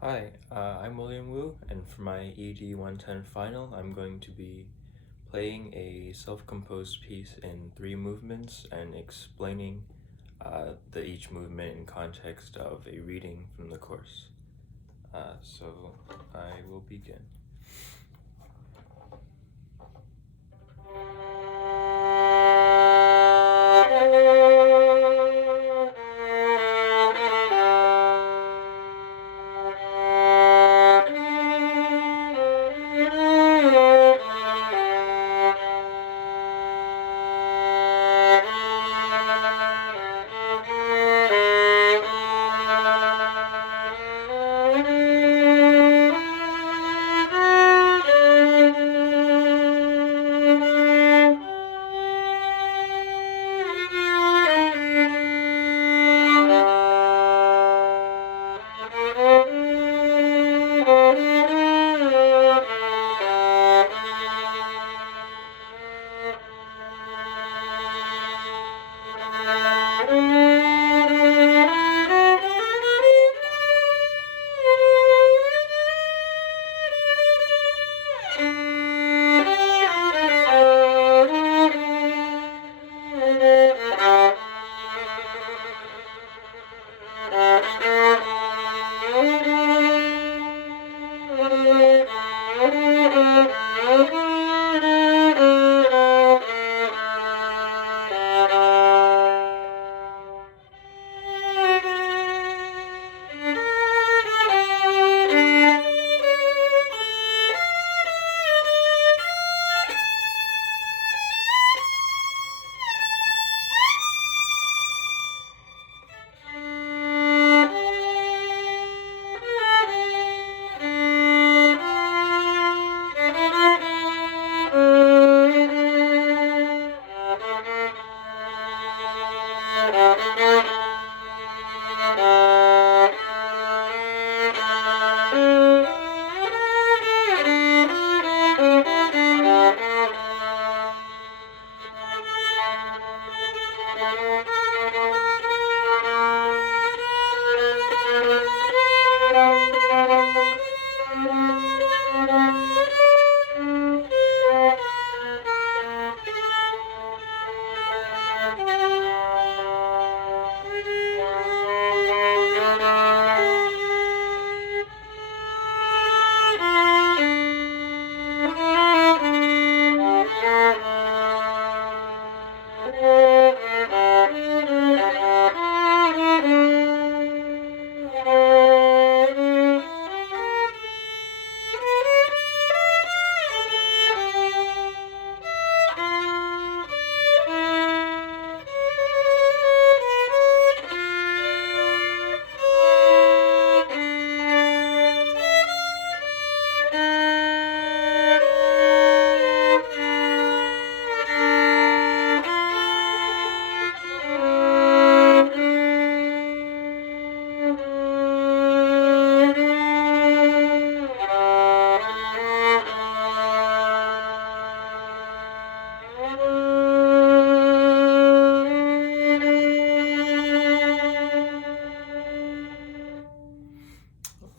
Hi, I'm William Wu, and for my ED 110 final, I'm going to be playing a self-composed piece in three movements and explaining each movement in context of a reading from the course. So I will begin.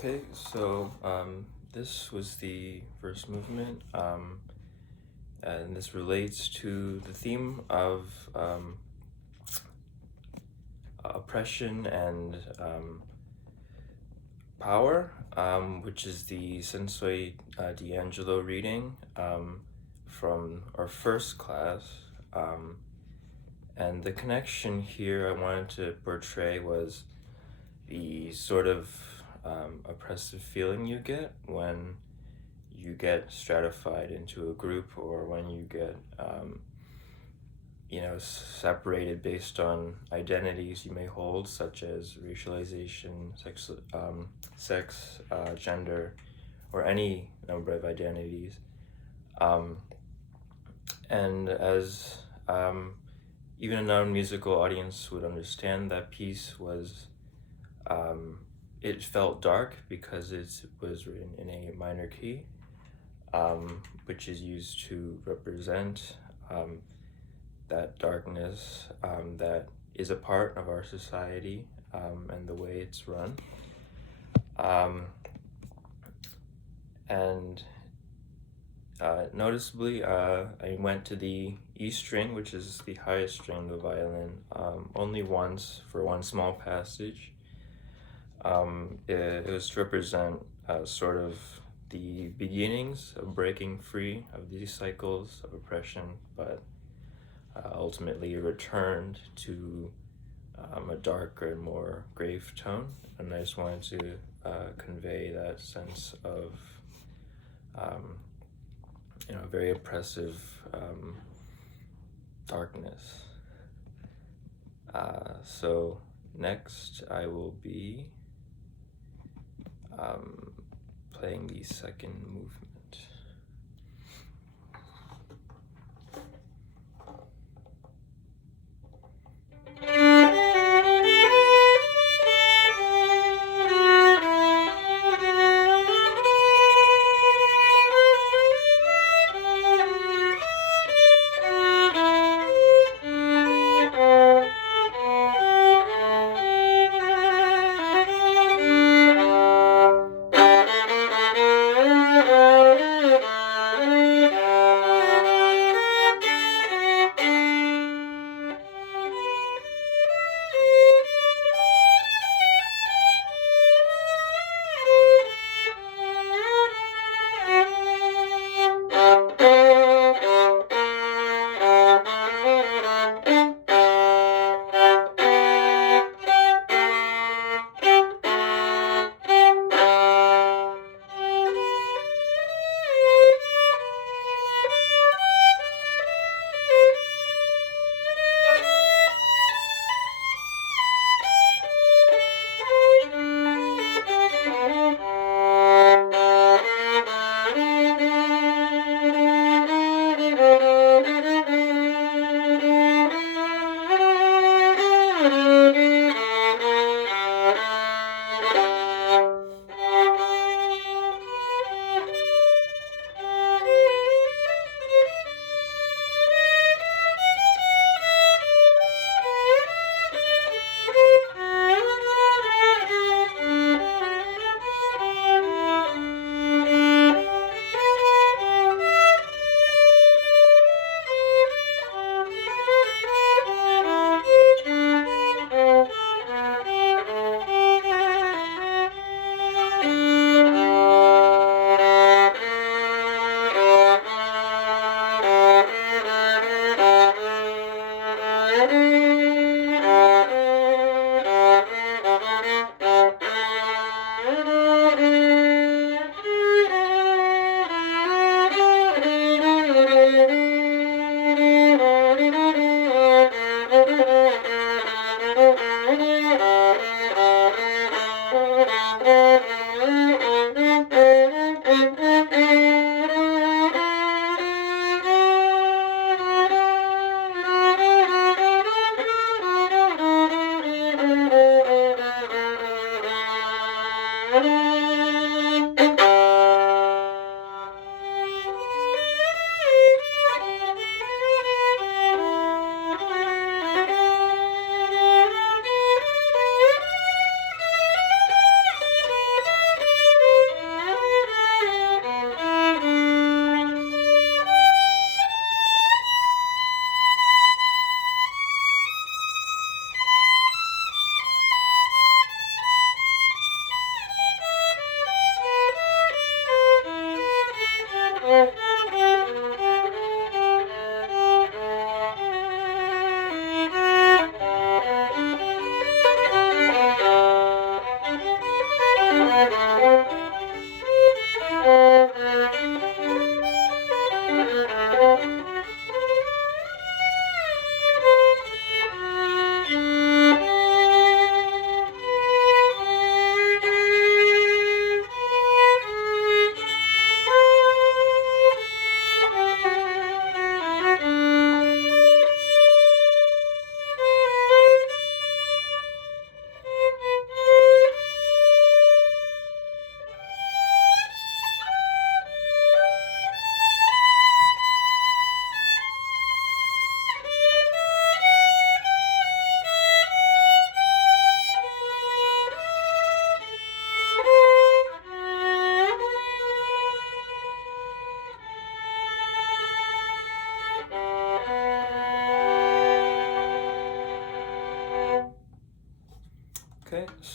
Okay, so this was the first movement, and this relates to the theme of oppression and power, which is the Sensei D'Angelo reading from our first class. And the connection here I wanted to portray was the sort of oppressive feeling you get when you get stratified into a group, or when you get separated based on identities you may hold, such as racialization, sex, gender, or any number of identities. And as even a non-musical audience would understand, that piece was, it felt dark because it was written in a minor key, which is used to represent that darkness that is a part of our society and the way it's run. And noticeably, I went to the E string, which is the highest string of the violin, only once for one small passage. It was to represent sort of the beginnings of breaking free of these cycles of oppression, but ultimately returned to a darker and more grave tone. And I just wanted to convey that sense of very oppressive darkness. So next I will be playing the second movement.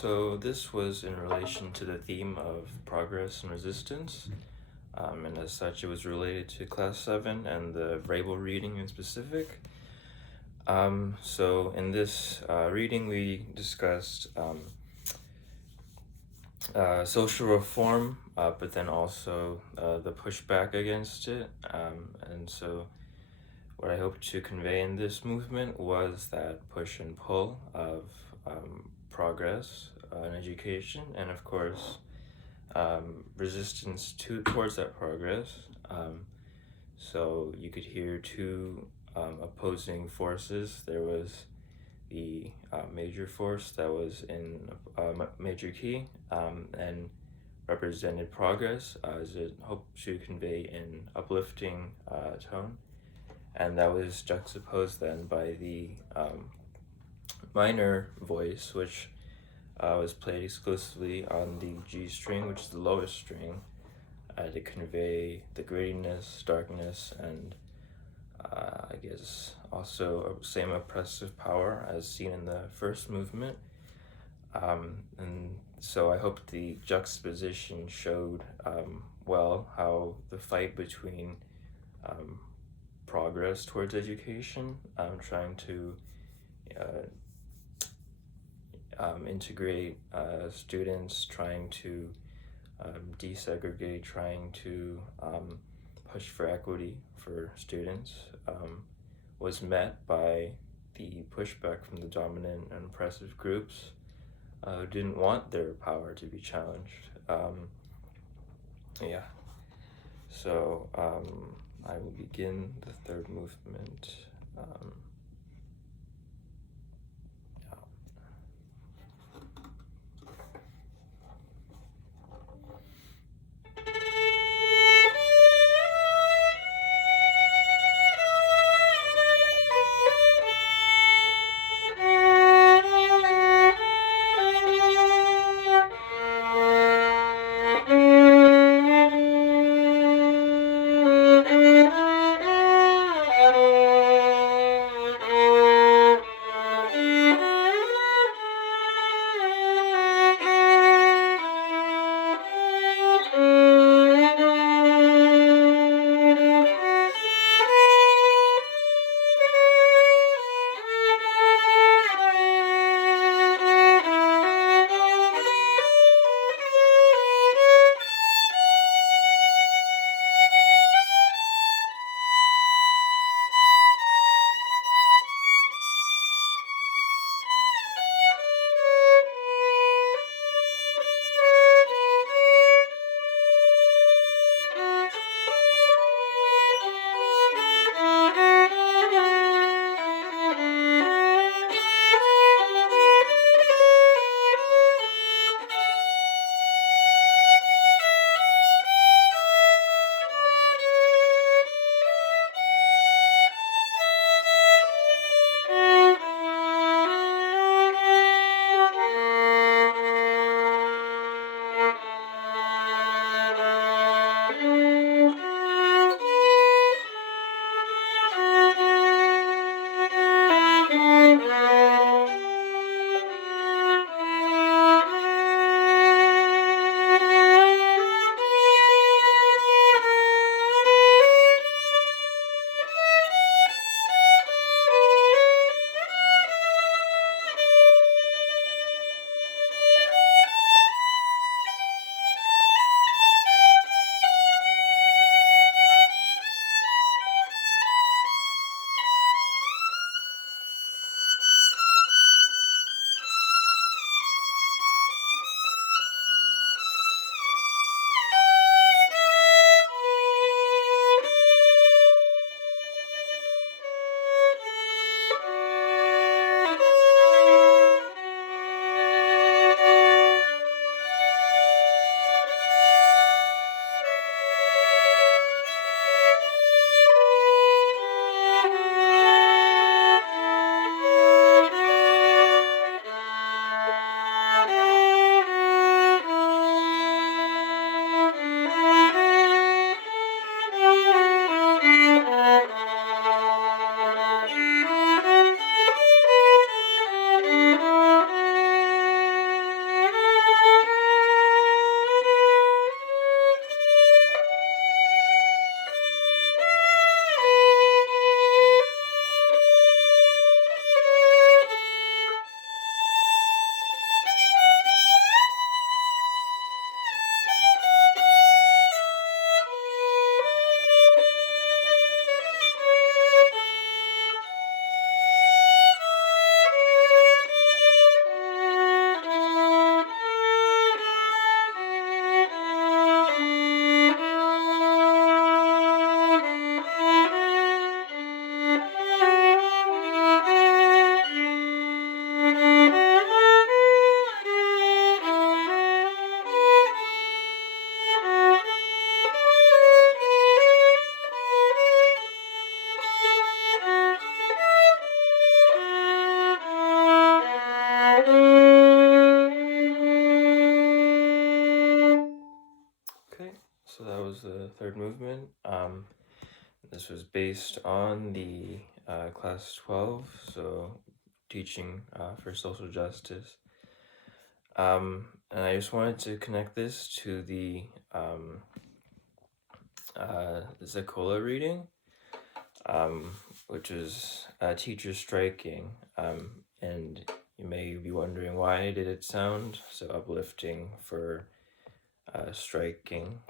So this was in relation to the theme of progress and resistance, and as such, it was related to Class 7 and the Vrabel reading in specific. So in this reading, we discussed social reform, but then also the pushback against it. And so what I hope to convey in this movement was that push and pull of progress in education, and of course, resistance towards that progress. So you could hear two opposing forces. There was the major force that was in major key and represented progress as it hoped to convey an uplifting tone. And that was juxtaposed then by the minor voice, which was played exclusively on the G string, which is the lowest string, to convey the grittiness, darkness, and I guess also same oppressive power as seen in the first movement. And so I hope the juxtaposition showed well how the fight between progress towards education, trying to integrate students, trying to desegregate, trying to push for equity for students, was met by the pushback from the dominant and oppressive groups who didn't want their power to be challenged. Yeah, so I will begin the third movement. So that was the third movement. This was based on the class 12, so teaching for social justice. And I just wanted to connect this to the Zakola reading, which is teachers striking. And you may be wondering, why did it sound so uplifting for striking,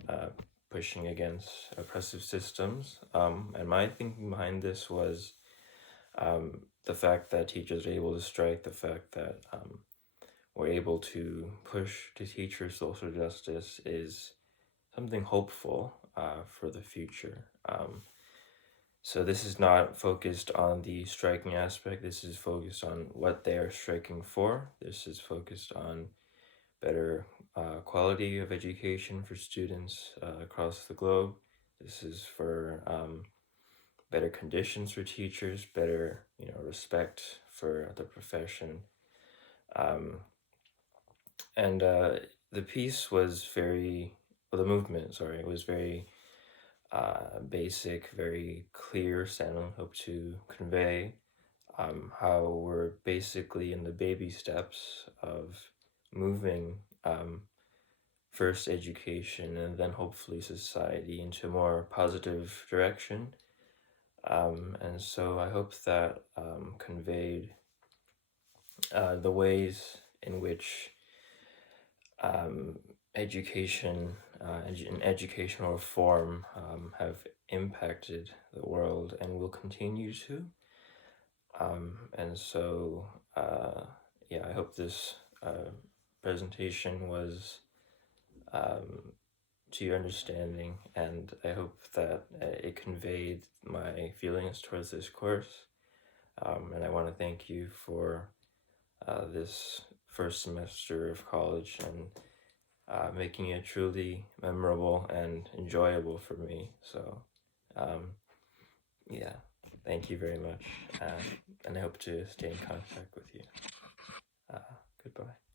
pushing against oppressive systems? And my thinking behind this was the fact that teachers are able to strike, the fact that we're able to push to teach for social justice is something hopeful for the future. So this is not focused on the striking aspect. This is focused on what they are striking for. This is focused on better quality of education for students across the globe. This is for better conditions for teachers, better respect for the profession. And the piece was very, well, the movement, sorry, was very basic, very clear, Sandon hoped to convey how we're basically in the baby steps of moving first education and then hopefully society into a more positive direction. And so I hope that conveyed the ways in which education and educational reform have impacted the world and will continue to. And so, yeah, I hope this presentation was to your understanding, and I hope that it conveyed my feelings towards this course. And I want to thank you for this first semester of college and making it truly memorable and enjoyable for me. So, yeah, thank you very much, and I hope to stay in contact with you. Goodbye.